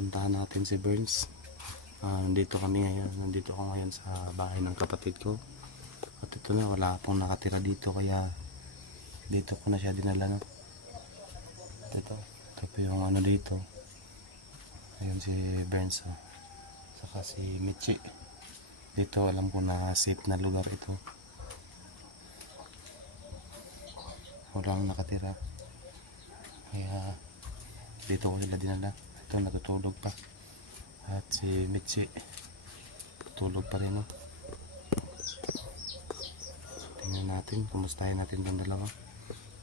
puntahan natin si Burns. Nandito ako ngayon sa bahay ng kapatid ko. At ito na, wala pong nakatira dito, kaya dito ko na siya dinala, no? Ito po yung ano dito. Ayun si Burns, oh. Saka si Michi. Dito alam ko na safe na lugar ito. Walang nakatira. Kaya dito ko sila dinala. Ito natutulog pa. At si Michi tutulog pa rin, no? Tingnan natin, kumustahin natin yung dalawa.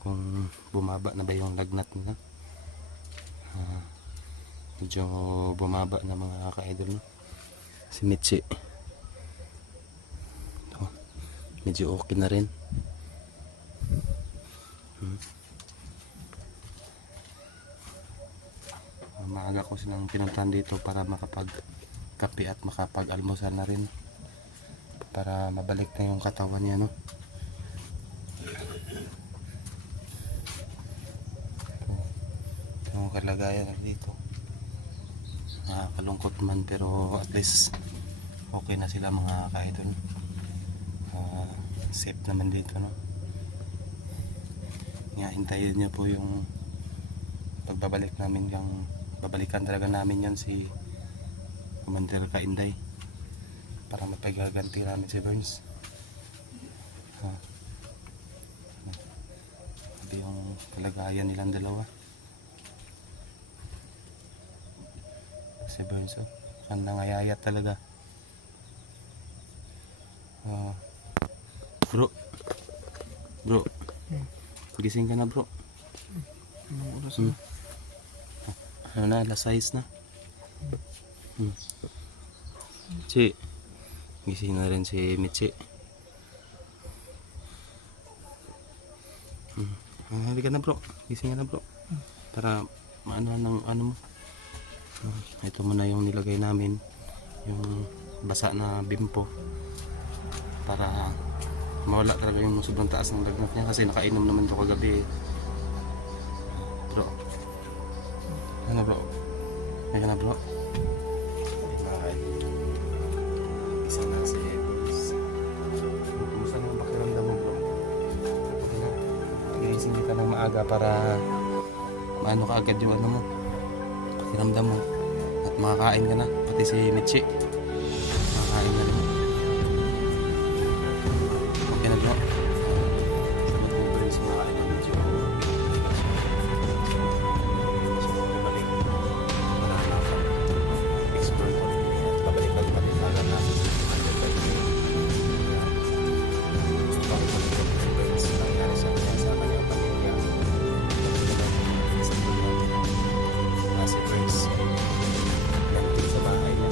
Kung bumaba na ba yung lagnat nila. Medyo bumaba na mga ka-idol, no? Si Michi ito, medyo okay na rin. Maaga ko silang pinuntahan dito para makapag-kape at makapag-almusal na rin, para mabalik na yung katawan niya, no? Ito yung kalagayan dito. Kalungkot man, pero at least okay na sila mga ka-idol. Safe naman dito, no? Hintayin niya po yung pagbabalik namin, yung babalikan talaga namin yan si Commander Kainday para mapagaganti namin si Burns. Sabi yung kalagayan nilang dalawa. Si Burns, oh, kan nangayayat talaga. Bro, gising ka na, bro. Anong oras na? Ano na, alas 6 na. Michi, gising na rin si Michi. Halika na, bro, gising ka na, bro, para maano ng ano mo. Ito muna yung nilagay namin, yung basa na bimpo, para mawala talaga yung sobrang taas ng lagnat niya, kasi nakainom naman ito kagabi, bro. Ano, bro? Ay ka na, bro? Ay, isa na si Burns. Kumusta na yung pakiramdam mo, bro? Okay na, gising kita ng maaga para maano ka agad yung ano mo, pakiramdam mo, at makakain ka na. Pati si Michi makakain na rin. Okay na, bro? Sabat mo pa rin sa makakain na medyo bumalik para explore ko rin at pabalikan pa rin alam natin gusto pa rin pabalik ng Burns nangyari sa kanyang pamilya sa pamilya si Burns ganti sa bahay niya.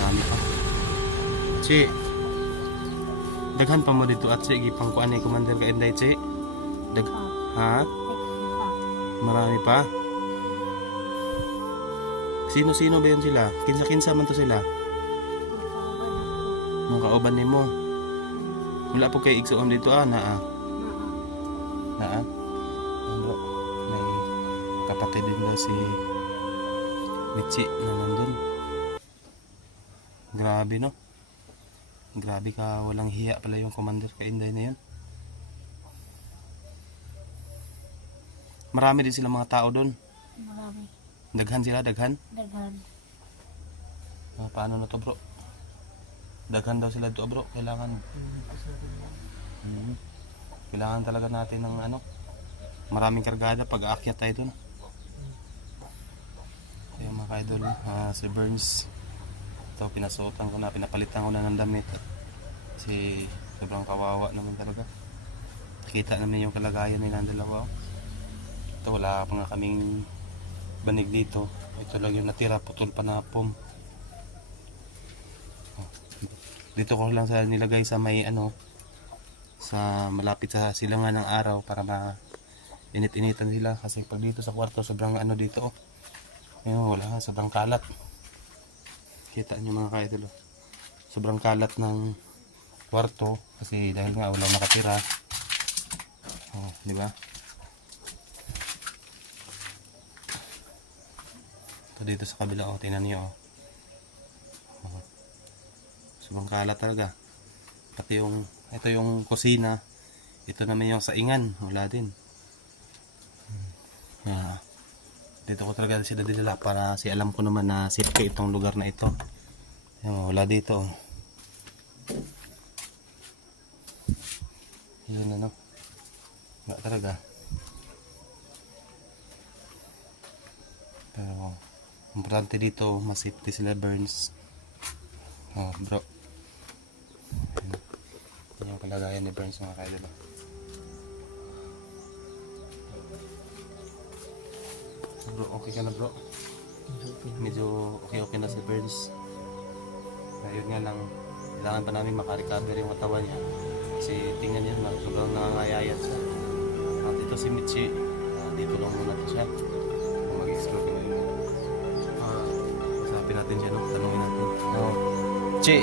Marami pa. Ci, daghan pa mo dito at sige pang kuan ni Commander Kainday, Ci. Ha? Marami pa. Sino-sino ba yun sila? Kinsa-kinsa man to sila? Mga kauban nimo. Wala po kay igsuon dito, naa. Ano? May kapatid din daw si Michi na nandun. Grabe, no? Grabe ka, walang hiya pala yung Commander Kainday na yun. Marami din sila mga tao doon. Marami. Daghan sila, daghan. Daghan. Paano na to, bro? Daghan daw sila to, bro. Kailangan kailangan talaga natin ng ano, maraming kargada pag aakyat tayo doon. Kaya mga ka-idol, si Burns, ito pinasuotan ko na, pinapalitan ko na ng damit kasi sobrang kawawa naman talaga. Nakita namin yung kalagayan nila ng dalawa. Ito, wala pa nga kaming banig dito. Ito lang yung natira, putol pa na pom. Dito ko lang sa nilagay sa may ano, sa malapit sa silangan ng araw para init-initan sila kasi pag dito sa kwarto sobrang ano dito oh. Ayun, wala nga, sobrang kalat. Kita nyo mga ka-idol oh. Sobrang kalat ng kwarto kasi dahil nga wala nakatira. Oh, di ba? Ito dito sa kabila oh, tingnan niyo oh. Oh. Sobrang kalat talaga. Pati yung ito yung kusina. Ito naman yung saingan, wala din. Dito ko talaga sila dinala para si alam ko naman na safe ka itong lugar na ito. Ayun, wala dito. Yun ano. Wala talaga. Pero importante dito, mas safety sila Burns. Oh, bro. Yan yung kalagayan ni Burns mga kaidol. Bro, okay ka na bro? Medyo okay na si Burns. Ayun nga lang, kailangan pa namin makarecover yung katawan niya. Kasi tingnan niyo na sobrang nangangayayat siya. At ito si Michi, dito lang muna to siya. Mag-explore ka na yun. Masapin natin siya, no? Tanungin natin. Chi,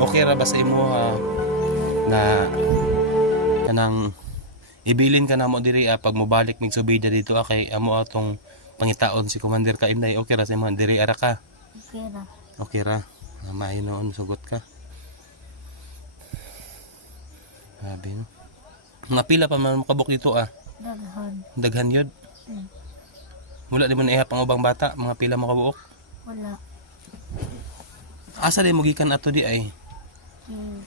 okay ra ba sa imo na kanang ibilin ka na mo diri pag mobalik mig subida dito kay amo atong pangitaon si Commander Kainday, okay ra sa imo diri ara ka? Okay ra. Okay ra. Mahinoon sugot ka. Sabi no. Mga pila pa man makabuk dito Daghan. Daghan yun. Wala di mo na ihap ang ubang bata, mga pila makabuok. Wala. Asa di mo gikan ato di ay?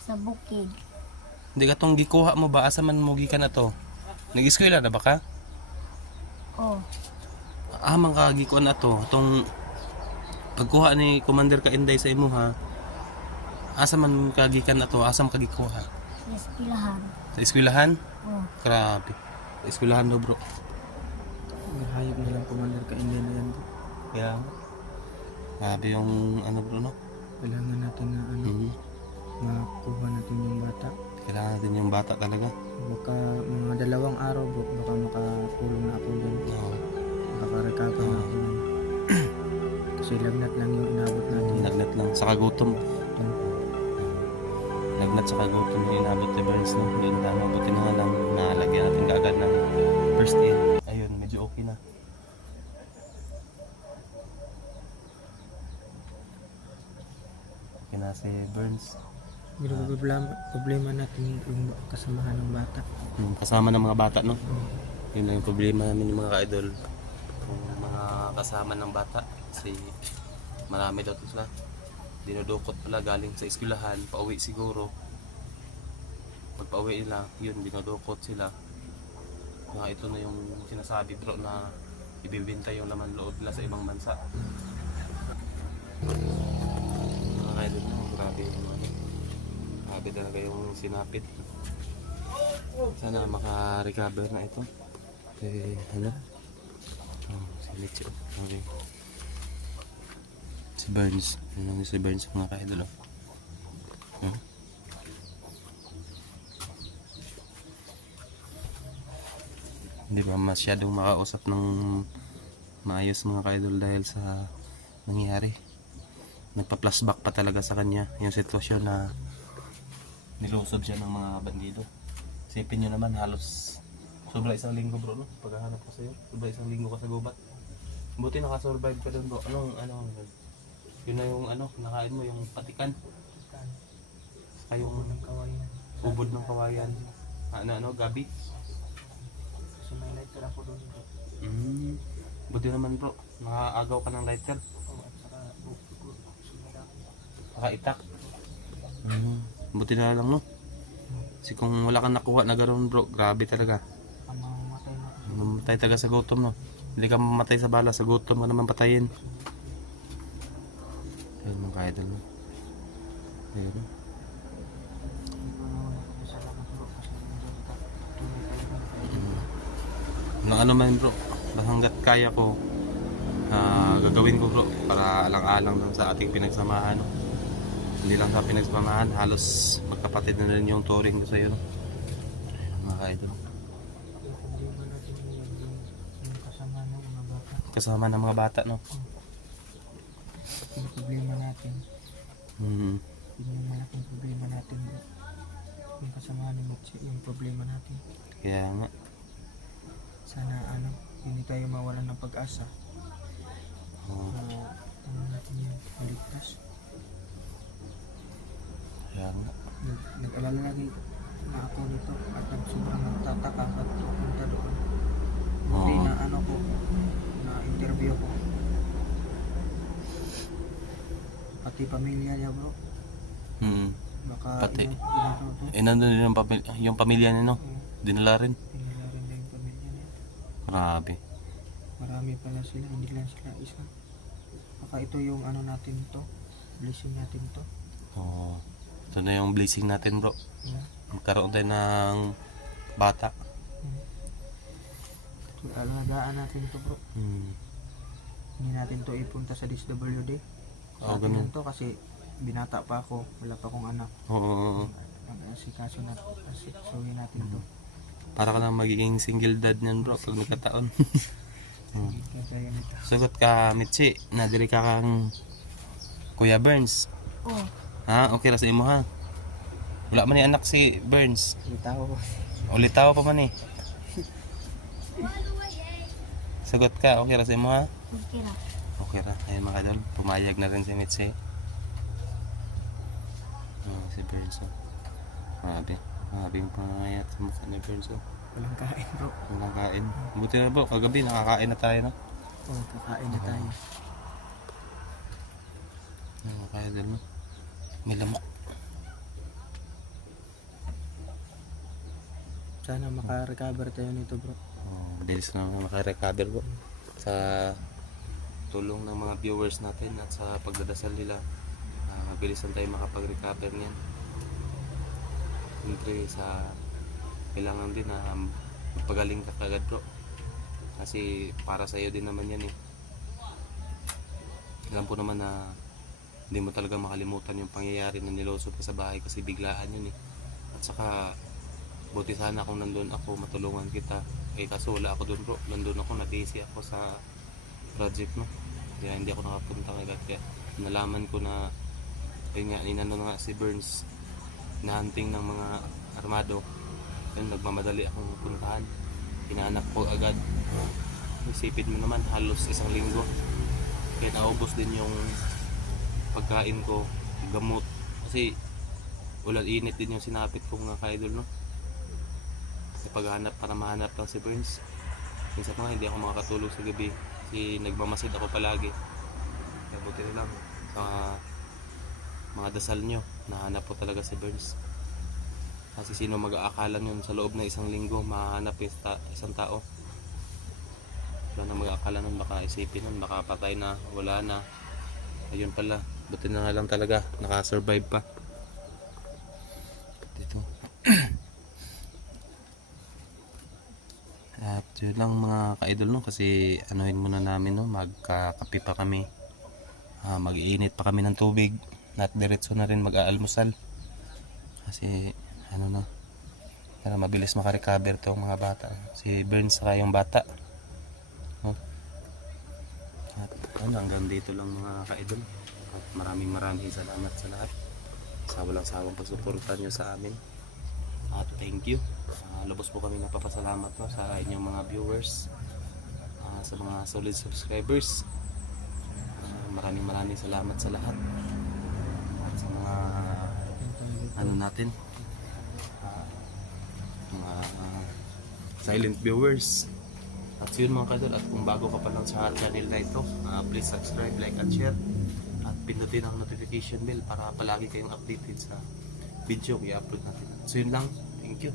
Sa bukid. Hindi ka tong gikuha mo ba? Asa man mo gikan ato? Nag-eskwela na ba ka? Oh. Amang ka gikuan ato. Itong pagkuha ni Commander Kainday sa imo ha. Asa man ka gikan ato? Asa man ka gikuha? Sa eskwelahan. Sa eskwelahan? Oh. Grabe. Sa eskwelahan do bro. Hayop na lang Commander Kainday na yan. Kaya grabe yung ano bro no? Kailangan natin na ano, makuha natin yung bata. Kailangan natin yung bata talaga. Baka mga 2 araw bro, baka makatulong na ako dyan. Oo. Makakarecover na ako dyan. Kasi lagnat lang yung inabot natin. Lagnat lang. Sa kagutom. Lagnat sa kagutom yung inabot ni Burns no? Yun lang. Mabuti na nga lang nalagyan natin kaagad ng first aid. Ayun, medyo okay na. Okay na si Burns. Pero problema natin yung kasamahan ng bata. Yung kasama ng mga bata no? Yun lang yung problema namin yung mga ka-idol. Yung mga kasama ng bata. Kasi marami daw sila. Dinudukot pala galing sa eskwelahan. Pauwi siguro. Pag pauwi nila, yun dinudukot sila. Mga ito na yung sinasabi bro na ibibinta yung laman loob nila sa ibang bansa. Mga ka-idol no? Grabe yung ano. Grabe talaga yung sinapit. Sana maka-recover na ito. Okay, ano? Si Michi. Okay. Si Burns. Ano si Burns mga ka-idol. Hindi ba masyadong makausap ng maayos mga ka-idol dahil sa nangyari. Nagpa-flashback pa talaga sa kanya yung sitwasyon na nilusob siya ng mga bandido. Isipin nyo naman halos sobra 1 linggo bro no? Paghahanap ko sa'yo, sobra 1 linggo ka sa gubat. Buti nakasurvive ka dun bro. Ano yun na yung ano, nakain mo yung patikan. Saka yung ubod ng kawayan. Gabi. Kasi may lighter ako doon bro. Buti naman bro, nakaagaw ka ng lighter. Saka itak. Buti na lang no. Kasi kung wala kang nakuha na gano'n bro, grabe talaga. Mamamatay na ako. Mamatay talaga sa gutom no. Hindi ka mamatay sa bala, sa gutom ka naman patayin. Ayun mga ka-idol no. Ayun. Ano man bro, hanggat kaya ko gagawin ko bro para alang-alang lang sa ating pinagsamahan no? Hindi lang sa pinagsamahan, halos magkapatid na rin yung touring ko sa iyo no? Mga ka-idol. Problema natin yung kasama ng mga bata, no? Yung problema natin. Hmm. Yun yung malaking problema natin bro. Yung kasama ni Mitzi, yung problema natin. Kaya nga. Sana hindi tayo mawalan ng pag-asa. Oo. Ano natin yung maligtas. Kaya nga. Nag-alala lagi na ako nito at sobrang nagtataka at pupunta doon. Hindi Oo. na na interview ko. Pati pamilya niya bro. Hmm. Baka Pati. to. Nandun din yung pamilya niya, no? Dinala rin. Pinila rin na yung pamilya niya. Grabe. Marami pala sila, hindi lang sila isa. Baka ito yung natin to. Blessing natin to. Oo. Ito na yung blessing natin, bro. Yeah. Magkaroon tayo ng bata. So, alagaan natin to bro. Hmm. Hindi natin to ipunta sa DSWD. Sa Oo, atin ganun. lang to kasi binata pa ako. Wala pa akong anak. Oo. Ang asikaso na asikasuhin natin to. Para ka lang magiging single dad niyan, bro, pag nagkataon. Hmm. Hindi kaya nito. Sagot ka, Mitzi. Nadiri ka kang Kuya Burns. Oh, Ha? Okay ra sa imo, ha? Wala man ni anak si Burns. Itaw ko. Ulitaw pa man eh. Sagot ka, okay ra sa imo, ha? okay ra. Okay ra. Ayun mga idol, pumayag na rin si Mitzi. Si Burns, oh. Grabe. Grabe yung pangayat sa mukha ni Burns, oh. Walang kain bro. Walang kain. Buti na, bro, kagabi nakakain na tayo, no? Oh, kakain na tayo. Mga idol, no? May lamok. Sana maka-recover tayo nito bro. Bilis na makarecover, bro. Sa tulong ng mga viewers natin at sa pagdadasal nila, mabilis na tayo makapag-recover niyan. Siyempre sa kailangan din na magpagaling ka kagad, bro, kasi para sa iyo din naman yan eh. Alam po naman na hindi mo talaga makalimutan yung pangyayari na niloso ka sa bahay kasi biglaan yun eh. At saka buti sana kung nandun ako matulungan kita, kaso wala ako dun, bro. Nandun ako, na-busy ako sa project, no, kaya hindi ako nakapunta agad. Kaya nalaman ko na ayun nga, inano na nga si Burns, na-hunting ng mga armado. Yun, nagmamadali akong puntahan, hinahanap ko agad. Isipin mo naman, halos isang linggo, kaya naubos din yung pagkain ko, gamot, kasi ulan init din yung sinapit ko mga ka-idol, no. Kasi paghahanap para mahanap lang si Burns, minsan pa nga hindi ako makakatulog sa gabi kasi nagmamasid ako palagi. Kaya buti na lang sa mga dasal nyo, nahanap po talaga si Burns. Kasi sino mag-aakala yun sa loob ng isang linggo mahanap isang tao. Wala na mag-aakala nun, baka isipin nun, baka patay na, wala na. Ayun pala, buti na nga lang talaga, nakasurvive pa. Dito. At yun lang mga ka-idol, no, kasi anuhin muna namin, no, magkakape pa kami. Mag-iinit pa kami ng tubig. At diretso na rin mag-aalmusal. Kasi ano na, para mabilis makarecover tong mga bata. Si Burns saka yung bata. No? At hanggang dito lang mga ka-idol. At maraming salamat sa lahat. Sa walang sawang pagsuporta nyo sa amin. At thank you. Lubos po kami napapasalamat, no, sa inyong mga viewers, sa mga solid subscribers. Maraming salamat sa lahat. At sa mga ano natin, mga silent viewers. At yun mga kadol, at kung bago ka pa lang sa channel na ito, please subscribe, like and share, at pindutin ang notification bell para palagi kayong updated sa video i-upload natin. So yun lang, thank you.